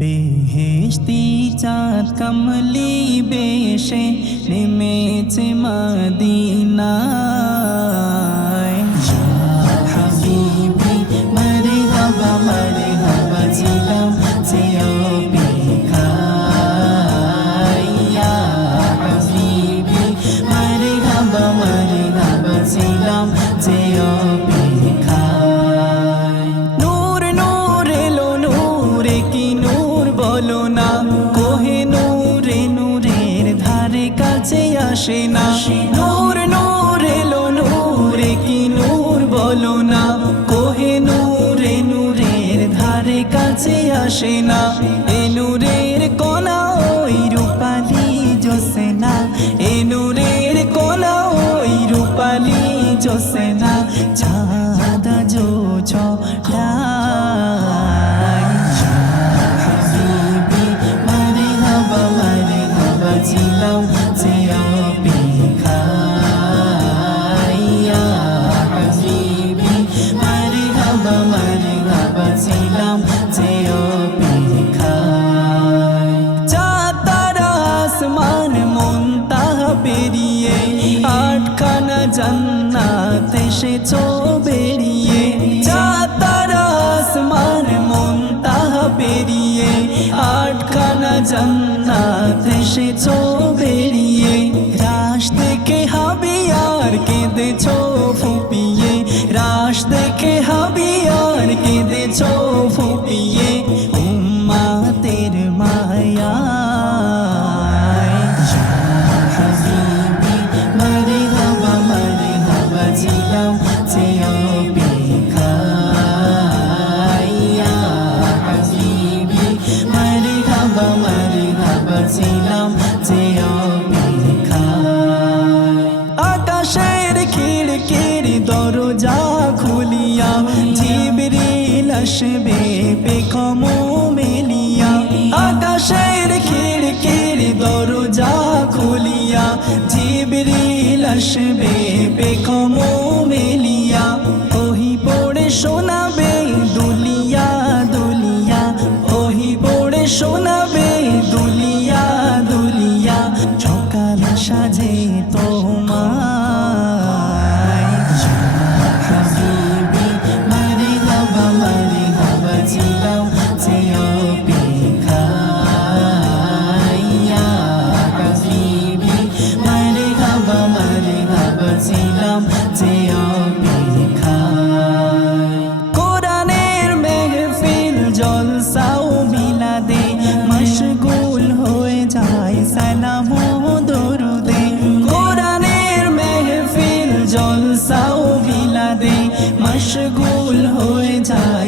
বেহেশতি চাঁদ কমলি বেশে নেমেছে মদিনায়। ইয়া হাবিবি মারহাবা মারহাবা ছিলাম যেও বিখায়। ইয়া হাবিবি মারহাবা মারহাবা ছিলাম যেও বিখায়। নূর নূর এলো নূরে কি নূর বলো না, কোহে নূরে নূরের ধারে কাছে আসে না। নূর নূর এলো নূরে কি নূর বলো না, কোহে নূরে নূরের ধারে কাছে আসে না। এ নূরের কোনা ওই রূপালি জোসেনা, এ নূরের কোনা ওই রূপালি জোসেনা, চাঁদা জো ছড়ায়। ইয়া হাবিবি মারহাবা মারহাবা ছিলাম যেও বিখায়। ইয়া হাবিবি মারহাবা মারহাবা ছিলাম যেও বিখায়। চাঁদ তারা আসমান মুনতাহা পেরিয়ে আটখানা জান্নাত এসেছো বেরিয়ে। চাঁদ তারা আসমান মুনতাহা পেরিয়ে আটখানা জান্নাত এসেছো বেরিয়ে। রাশ দেখে হাবিয়ার কেঁদেছো ফুপিয়ে, রাশ দেখে হাবিয়ার কেঁদেছো ফুপিয়ে, উম্মাতের মায়ায়। ইয়া হাবিবি মারহাবা মারহাবা ছিলাম যেও বিখায়। ইয়া হাবিবি মারহাবা মারহাবা ছিলাম যেও বিখায়। আকাশের খিড়কির দরজা খুলিয়া জিবরিল আসবে পেখম মেলিয়া। আকাশের খিড়কির দরজা খুলিয়া জিবরিল আসবে পেখম মেলিয়া। ওহি পড়ে শোনাবে দুলিয়া দুলিয়া, ওহি পড়ে শোনাবে দুলিয়া দুলিয়া, সকাল সাজে তোমায়। ইয়া হাবিবি মারহাবা মারহাবা ছিলাম যেও বিখায়। ইয়া হাবিবি মারহাবা মারহাবা ছিলাম যেও বিখায়। কোরআনের মেহফিল জলসাও মিলাদে মশগুল হয়ে যায় সালাম ও দরুদে। কোরআনের মেহফিল জলসাও মিলাদে মশগুল হয়ে যায়